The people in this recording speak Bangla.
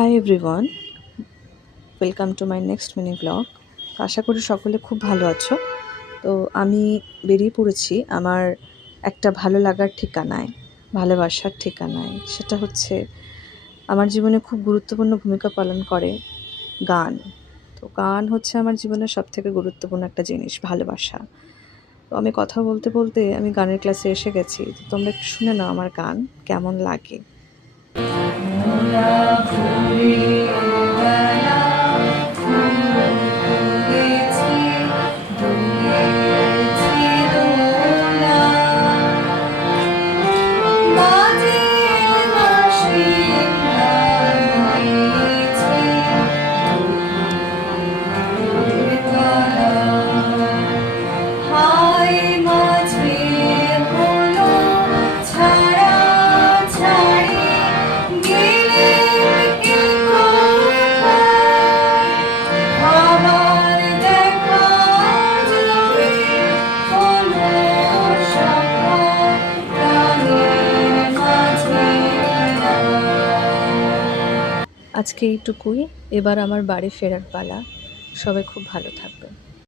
High everyone, welcome to my next mini blog. আশা করি সকলে খুব ভালো আছো। তো আমি বেরিয়ে পড়েছি আমার একটা ভালো লাগার ঠিকানায়, ভালোবাসার ঠিকানায়। সেটা হচ্ছে আমার জীবনে খুব গুরুত্বপূর্ণ ভূমিকা পালন করে গান। তো গান হচ্ছে আমার জীবনের সবথেকে গুরুত্বপূর্ণ একটা জিনিস, ভালোবাসা। তো আমি কথা বলতে বলতে আমি গানের ক্লাসে এসে গেছি। তো তোমরা একটু শুনে নাও আমার গান কেমন লাগে। আজকে এইটুকুই। এবার আমার বাড়ি ফেরার পালা। সবাই খুব ভালো থাকবে।